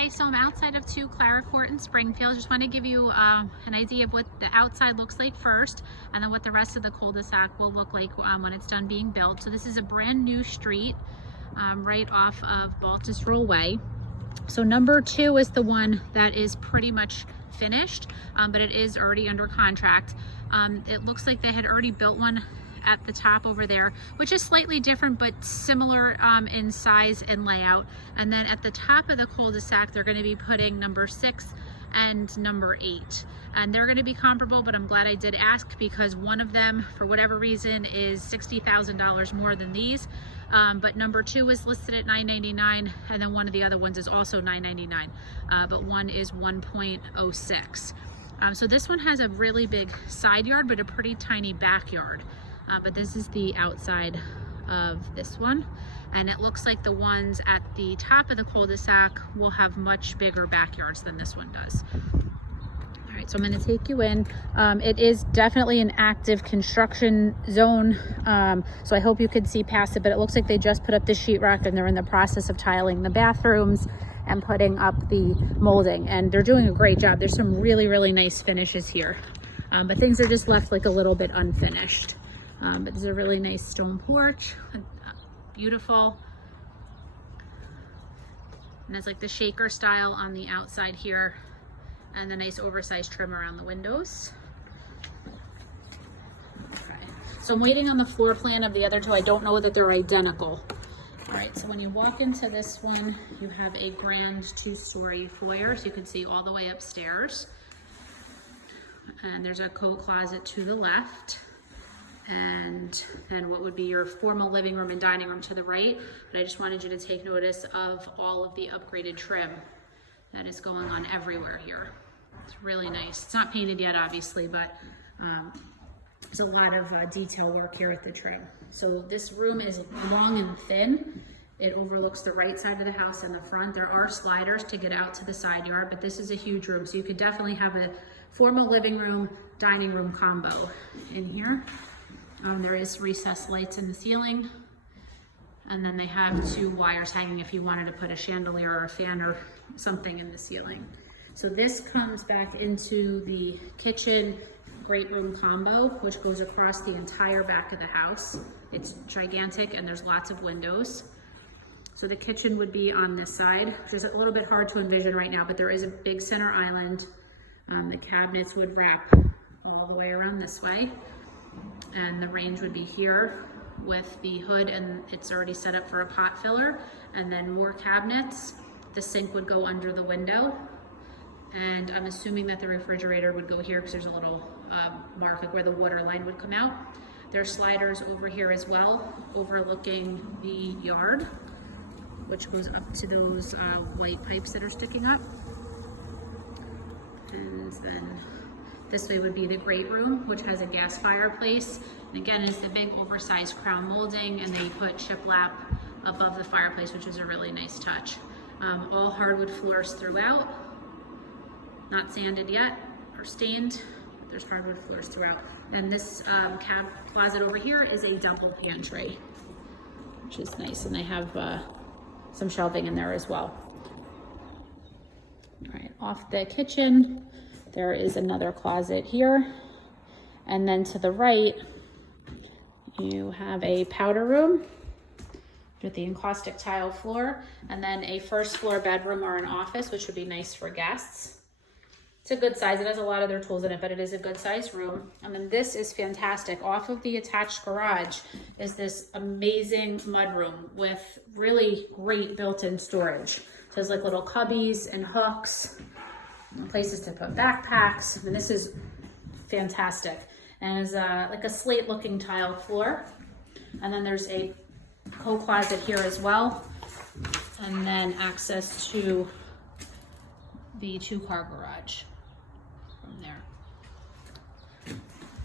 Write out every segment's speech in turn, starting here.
Hi, so I'm outside of 2 Clara Court in Springfield. Just want to give you an idea of what the outside looks like first, and then what the rest of the cul-de-sac will look like when it's done being built. So this is a brand new street right off of Baltus Roll Way. So number 2 is the one that is pretty much finished, but it is already under contract. It looks like they had already built one at the top over there, which is slightly different but similar in size and layout. And then at the top of the cul-de-sac, they're going to be putting number 6 and number 8, and they're going to be comparable, but I'm glad I did ask because one of them, for whatever reason, is $60,000 more than these. But number 2 is listed at $999, and then one of the other ones is also $999, but one is 1.06. So this one has a really big side yard, but a pretty tiny backyard. But this is the outside of this one, and it looks like the ones at the top of the cul-de-sac will have much bigger backyards than this one does. All right, so I'm going to take you in. It is definitely an active construction zone, so I hope you could see past it, but it looks like they just put up the sheetrock and they're in the process of tiling the bathrooms and putting up the molding, and they're doing a great job. There's some really, really nice finishes here, but things are just left like a little bit unfinished. But there's a really nice stone porch, beautiful. And it's like the shaker style on the outside here, and the nice oversized trim around the windows. Okay, so I'm waiting on the floor plan of the other 2. I don't know that they're identical. All right, so when you walk into this one, you have a grand 2-story foyer, so you can see all the way upstairs. And there's a coat closet to the left, and then what would be your formal living room and dining room to the right. But I just wanted you to take notice of all of the upgraded trim that is going on everywhere here. It's really nice. It's not painted yet, obviously, but there's a lot of detail work here with the trim. So this room is long and thin. It overlooks the right side of the house and the front. There are sliders to get out to the side yard, but this is a huge room. So you could definitely have a formal living room, dining room combo in here. There is recessed lights in the ceiling, and then they have 2 wires hanging if you wanted to put a chandelier or a fan or something in the ceiling. So this comes back into the kitchen great room combo, which goes across the entire back of the house. It's gigantic and there's lots of windows. So the kitchen would be on this side, which is a little bit hard to envision right now, but there is a big center island. The cabinets would wrap all the way around this way. And the range would be here with the hood, and it's already set up for a pot filler, and then more cabinets. The sink would go under the window, and I'm assuming that the refrigerator would go here because there's a little mark like where the water line would come out. There's sliders over here as well, overlooking the yard, which goes up to those white pipes that are sticking up. And then this way would be the great room, which has a gas fireplace. And again, it's the big oversized crown molding, and they put shiplap above the fireplace, which is a really nice touch. All hardwood floors throughout, not sanded yet or stained. There's hardwood floors throughout. And this cab closet over here is a double pantry, which is nice. And they have some shelving in there as well. All right, off the kitchen, there is another closet here. And then to the right, you have a powder room with the encaustic tile floor, and then a first floor bedroom or an office, which would be nice for guests. It's a good size. It has a lot of their tools in it, but it is a good size room. And then this is fantastic. Off of the attached garage is this amazing mudroom with really great built-in storage. So there's like little cubbies and hooks, and places to put backpacks. And this is fantastic. And it's like a slate looking tile floor. And then there's a coat closet here as well. And then access to the 2-car garage from there.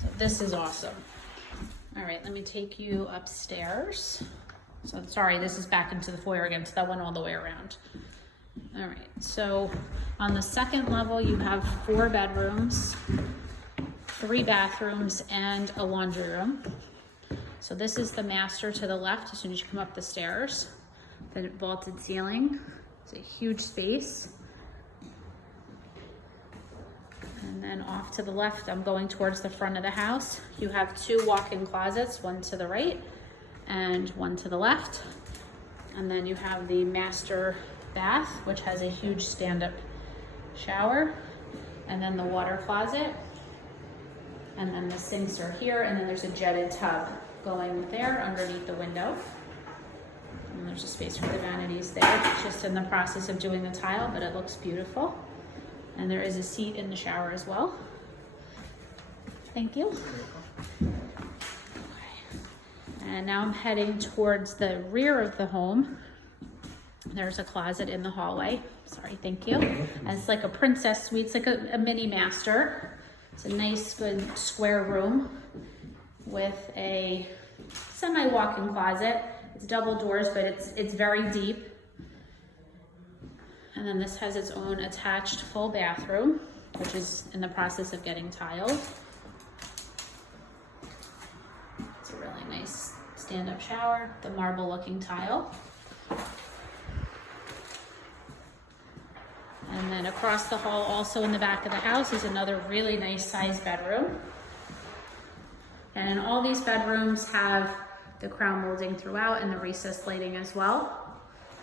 So this is awesome. All right, let me take you upstairs. So sorry, this is back into the foyer again, so that went all the way around. All right, so on the second level, you have 4 bedrooms, 3 bathrooms, and a laundry room. So this is the master to the left as soon as you come up the stairs. The vaulted ceiling, It's a huge space. And then off to the left, I'm going towards the front of the house. You have 2 walk-in closets, one to the right and one to the left. And then you have the master bath, which has a huge stand-up shower, and then the water closet. And then the sinks are here, and then there's a jetted tub going there underneath the window. And there's a space for the vanities there. It's just in the process of doing the tile, but it looks beautiful. And there is a seat in the shower as well. Thank you. Okay. And now I'm heading towards the rear of the home. There's a closet in the hallway. Sorry, thank you. And it's like a princess suite. It's like a mini master. It's a nice, good square room with a semi-walk-in closet. It's double doors, but it's very deep. And then this has its own attached full bathroom, which is in the process of getting tiled. It's a really nice stand-up shower, the marble-looking tile. And then across the hall, also in the back of the house, is another really nice sized bedroom. And all these bedrooms have the crown molding throughout and the recessed lighting as well.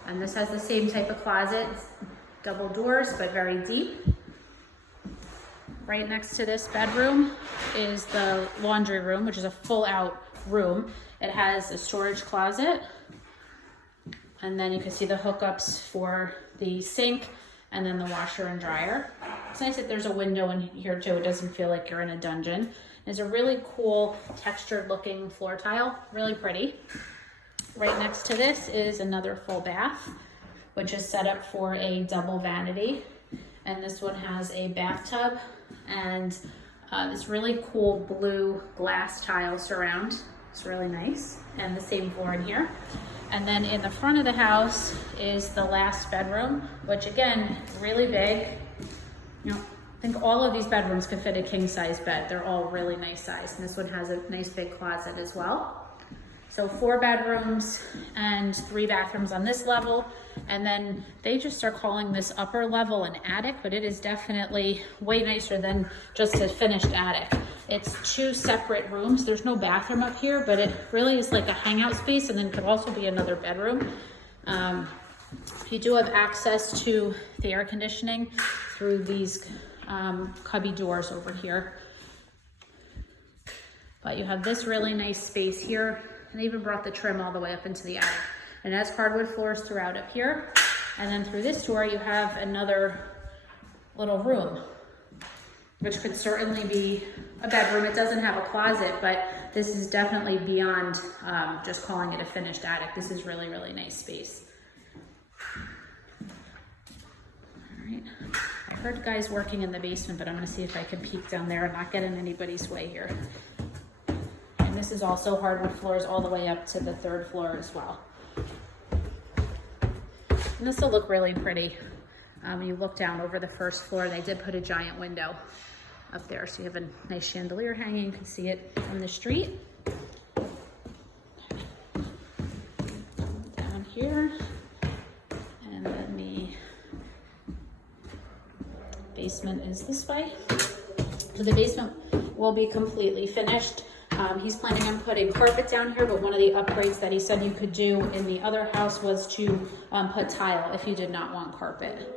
And this has the same type of closet, double doors, but very deep. Right next to this bedroom is the laundry room, which is a full out room. It has a storage closet. And then you can see the hookups for the sink and then the washer and dryer. It's nice that there's a window in here too. It doesn't feel like you're in a dungeon. There's a really cool textured looking floor tile, really pretty. Right next to this is another full bath, which is set up for a double vanity. And this one has a bathtub and this really cool blue glass tile surround. It's really nice. And the same floor in here. And then in the front of the house is the last bedroom, which again, really big. You know, I think all of these bedrooms could fit a king size bed. They're all really nice size. And this one has a nice big closet as well. So 4 bedrooms and 3 bathrooms on this level. And then they just are calling this upper level an attic, but it is definitely way nicer than just a finished attic. It's 2 separate rooms. There's no bathroom up here, but it really is like a hangout space and then could also be another bedroom. You do have access to the air conditioning through these cubby doors over here. But you have this really nice space here. And they even brought the trim all the way up into the attic. And it has hardwood floors throughout up here. And then through this door, you have another little room, which could certainly be a bedroom. It doesn't have a closet, but this is definitely beyond just calling it a finished attic. This is really, really nice space. All right. I heard guys working in the basement, but I'm gonna see if I can peek down there and not get in anybody's way here. And this is also hardwood floors all the way up to the 3rd floor as well. And this will look really pretty. You look down over the 1st floor, they did put a giant window up there. So you have a nice chandelier hanging. You can see it from the street. Down here. And then the basement is this way. So the basement will be completely finished. He's planning on putting carpet down here, but one of the upgrades that he said you could do in the other house was to put tile if you did not want carpet.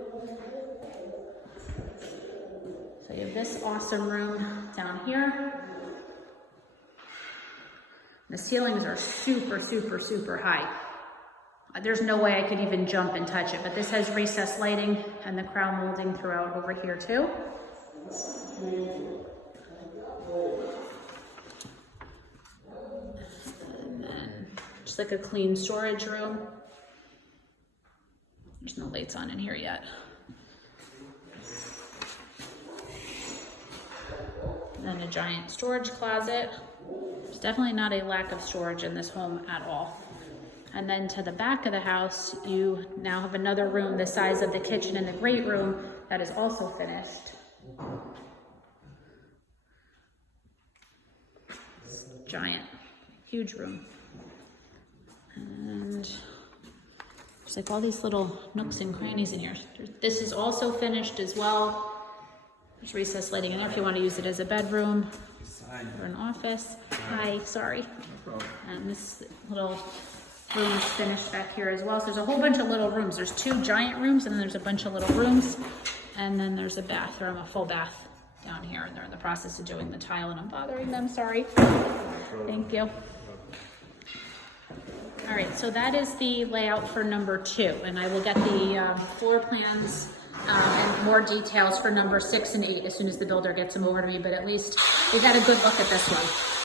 So you have this awesome room down here. The ceilings are super, super, super high. There's no way I could even jump and touch it, but this has recessed lighting and the crown molding throughout over here too. Just like a clean storage room. There's no lights on in here yet. And then a giant storage closet. There's definitely not a lack of storage in this home at all. And then to the back of the house, you now have another room the size of the kitchen and the great room that is also finished. It's giant, huge room. And There's like all these little nooks and crannies in here. This is also finished as well. There's recessed lighting in there if you want to use it as a bedroom or an office. Hi, sorry. And this little room is finished back here as well. So there's a whole bunch of little rooms. There's 2 giant rooms and then there's a bunch of little rooms. And then there's a bathroom, a full bath down here. And they're in the process of doing the tile and I'm bothering them, sorry. Thank you. All right, so that is the layout for number 2. And I will get the floor plans and more details for number 6 and 8 as soon as the builder gets them over to me. But at least we got a good look at this one.